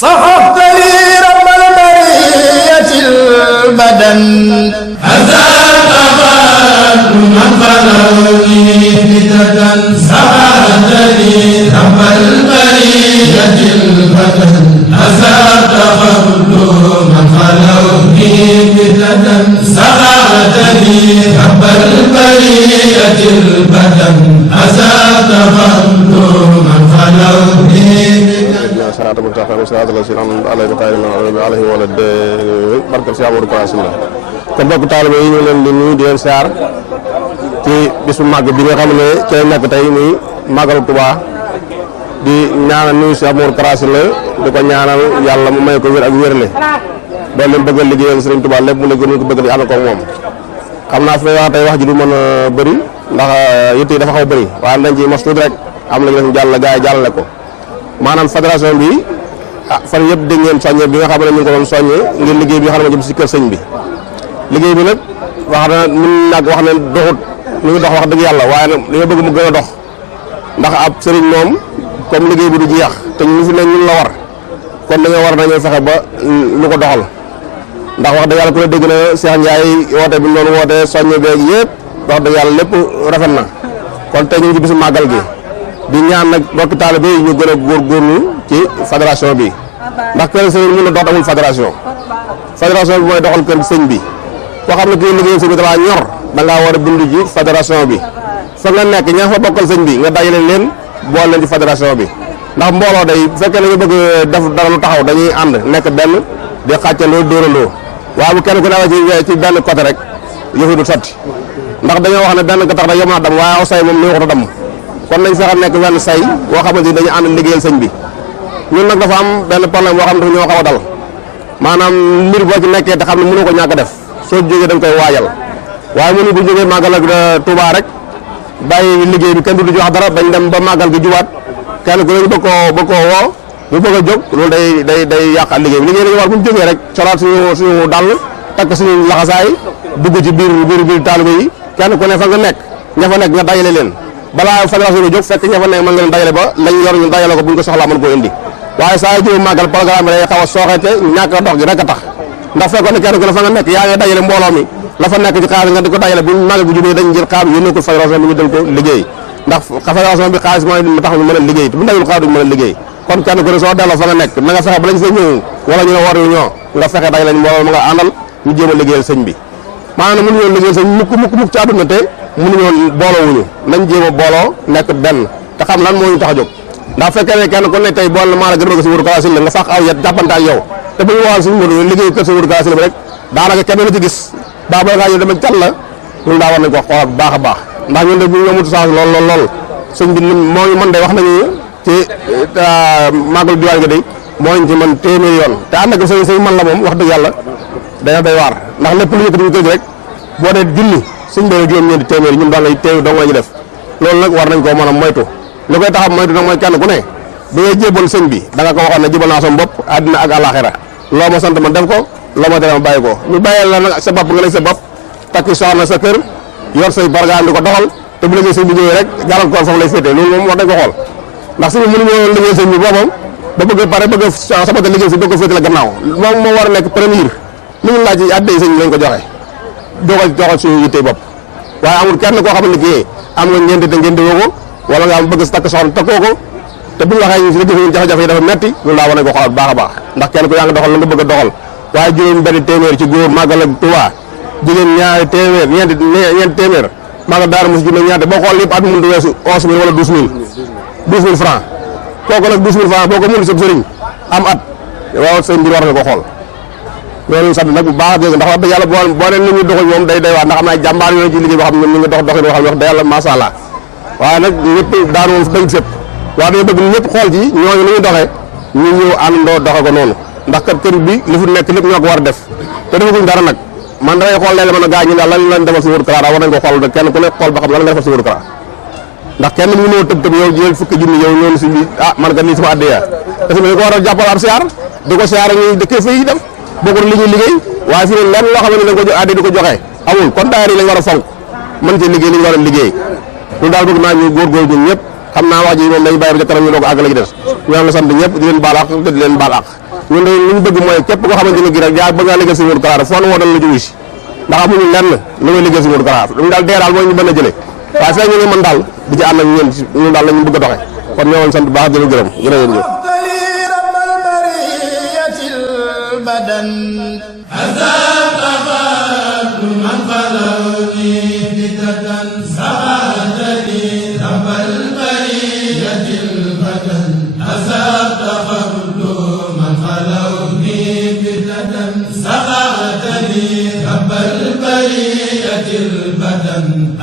صحبت لي رب البرية البدن هذا الأمان من خلوني بددا صحبت لي رب البرية البدن هذا التخلو من خلوني بددا صحبت لي رب البرية البدن هذا التخلو من خلوني salaatu mustaqim salaatu la silam alayhi wa alayhi wala de barke Cheikh Amadou Kara Sylla kon bokk taalibe yi ñu leen di nuyu di leen siyaar ci bisu màgg bi nga xam ne ci nekk tey muy màggalu Touba di ñaanal nuyu Cheikh Amadou Kara Sylla di ko ñaanal yàlla mu may ko wér ak wérle ba leen bëgg a liggéeyal Serigne Touba lépp mu liggéey ñu ko bëgg di ànd ko moom xam naa fi may wax tey wax ji du mën a bëri ndax yitt yi dafa xaw a bëri waaye dañ ci mos tuuti rek am nañu leen jàll gaa yi jàllale ko maanaam fédération bi fan yëpp dégg ngeen soññe bi nga xam ne ñu ngi ko doon soññe ngir liggéey bi nga xam ne jëm si kër sëñ bi liggéey bi nag wax na mun nag wax ne doxut ñu ngi dox wax dëgg yàlla waaye nag li nga bëgg mu gën a dox ndax ab sëriñ moom comme liggéey bi du jeex te ñu fi ne ñun la war kon dañoo war nañoo fexe ba lu ko doxal ndax wax dëgg yàlla ku ne dégg na Cheikh Ndiaye woote bi ñu doon woote soññe beeg yëpp wax dëgg yàlla lépp rafet na kon tey ñu ngi ci bisu màggal gi di ñaan nag mbokki taalibe yi ñu gën a góorgóorlu ci fédération bi ndax kër sëñ bi mën na dox amul fédération bi mooy doxal kër sëñ bi koo xam ne kii liggéey sëñ bi dafa ñor da ngaa war a bindu ci fédération bi fa nga nekk ña fa bokkal sëñ bi nga dajale leen boole leen ci fédération bi ndax mbooloo day bu fekkee ne ñu bëgg def dara lu taxaw dañuy ànd nekk benn di xàccandoo dóorandoo waaye bu kenn ku ne ci benn côté rek yëfu du sotti ndax dañoo wax ne benn ko tax da yom naa dam waaye aw say moom ni waxtu dam kon nañ fexe nekk wenn say boo xamante ni dañu ànd liggéeyal sëñ bi ñun nag dafa am benn problème boo xam ne ñoo xaw a dal maanaam mbir boo ci nekkee te xam ne mënoo ko ñàkk a def soo jógee da nga koy waajal waaye mënu bu jógee màggal ak Touba rek bàyyi liggéey bi kenn du wax dara bañ dem ba màggal gi juwaat kenn ku ne bëgg koo woo bu bëgg a jóg loolu day yàq liggéey bi liggéey dañu war bu ñu jógee rek solaat suñu dàll takk suñu laxasaay dugg ci biir taalibe yi kenn ku ne fa nga nekk ña fa nekk nga dajale leen balaa fédération bi jóg fekk ña fa nekk mën nga leen dajale ba lañ yor ñu dajale ko bu ñu ko soxlaa mën koo indi waaye saa yu jóg màggal programme bi day xaw a sooxeete ñàkk a dox gi rek a tax ndax fekkoon ne kenn ku ne fa nga nekk yaa ngi dajale mbooloo mi la fa nekk ci xaalis nga di ko dajale bu màggal bu jubee dañ jël xaalis yónnee ko fédération bi ñu del ko liggéey ndax fédération bi xaalis mooy tax ñu mën a liggéey te bu ndawul xaalis duñu mën a liggéey kon kenn ku ne soo delloo fa nga nekk na nga fexe ba lañ fa ñëw wala ñu ne war ñoo nga fexe dajale mbooloo ma nga àndal ñu jéem a liggéeyal sëñ bi maanaam mënuñoo liggéeyal sëñ mukk ci àdduna te mënuñoo booloo wuñu nañ jéem a booloo nekk benn te xam lan moo ñu tax a jóg ndax fekkee ne kenn ku ne tey bool na maa la gën a bëgg si Modou Kara Sylla nga sax aw yet jàppante ak yow te bu ñu waxal suñu Modou liggéey kër si Modou Kara Sylla bi rek daanaka kenn la ci gis baa boo ngaa ñu dama cal la loolu daa war nañ ko xoolal bu baax a baax ndax ñun de bu ñu amut chance lool sëñ bi moo ñu mën de wax nañu ci màggal diwaan gi day moo ñu ci mën téeméer yoon te ànd ak sëñ man la moom wax dëgg yàlla dana doy waar ndax lépp lu yëkkati ñu kër gi rek boo dee junni suñ bee juróom-ñeenti téeméer ñun doo ngay téew doo nga ñu def loolu nag war nañ koo mën a moytu li koy taxaw moytu nag mooy kenn ku ne bi ngay jébal sëñ bi da nga ko waxoon ne jébal naa sama bopp àddina ak àllaaxira loo ma sant ma def ko loo ma tere ma bàyyi ko ñu bàyyee la nag sa bopp nga lay sa bopp takki soxna sa kër yor say bargaan di ko doxal te bu liggéey sëñ bi ñëwee rek gàllankoor foofu lay féetee loolu moom war nañ ko xool ndax suñu mënuñoo liggéey sëñ bi boppam ba bëgg pare bëgg sabata liggéey sëñ bëgg ko féete la gannaaw moom moo war a nekk premier li ñu laaj ci àddee sëñ bi lañ ko joxe doxal suñu yittee bopp waaye amul kenn koo xam ne kii am nga ñeenti te ngeen di woo ko wala nga am bëgg sa takk soxna takkoo ko te bu ñu waxee ñu si liggéey jafe-jafe yi dafa metti loolu daa war nañ ko xoolal baax a baax ndax kenn ku yaa ngi doxal la nga bëgg a doxal waaye juróom benn téeméer ci góor màggal ak Touba jigéen ñaari téeméer ñeenti téeméer màggal daara mos junne ñaate boo xool lépp at mënut weesu 11 000 wala 12 000 francs kooku nag 12 000 francs boo ko mënul sa sëriñ am at waaw sëñ bi war nga ko xool loolu sant nag bu baax dégg ndax wax dëgg yàlla boo ne nit ñi doxul moom day waar ndax am na ay jàmbaar yooyu ci liggéey boo xam ne ñu ngi dox doxin boo xam ne wax dëgg yàlla macha allah waaye nag ñëpp daanu moom dañ fépp waaye dañu bëgg ñëpp xool ci ñooñu lu ñu doxee ñu ñëw àndandoo doxe ko noonu ndax kat kër bi li fi nekk lépp ñoo ko war a def te defaguñ dara nag man damay xool léeg-léeg man a gaa ñi daal lan lañ defal si Modou Kara war nañ ko xool kenn ku ne xool ba xam lan nga defal si Modou Kara ndax kenn mu ñëw tëb yow jël fukki junni yow ñëw si bi man kat lii sama addiya te fi ko war a jàppal ab siyaar di ko siyaar ñuy dëkkee fii def bokkul li ñuy liggéey waaye fi ne lenn loo xam ne dañ ko jox addi di ko joxe amul kon daayira yi lañ war a fonk mën ci liggéey li ñu war a liggéey loolu daal bëgg naa ñu góorgóorlu ñun ñëpp xam naa wax ji moom dañu bàyyi ba ca kanam ñu doog àgg la ci des ñu la sant ñëpp di leen baal ak di leen baal ak ñun de li ñu bëgg mooy képp koo xamante ne kii rek yaa bëgg ngaa liggéey si Modou Kara foo woo dal la jóge si ndax amuñu lenn lu may liggéey si Modou Kara dañu daal dee daal mooy ñu mën a jëlee waaye fekk ñu ngi mën daal di ci ànd ak ñun daal la ñu bëgg a doxee kon ñoo woon sant bu baax di leen gërëm jërëjëf سخرتني رب البرية البدن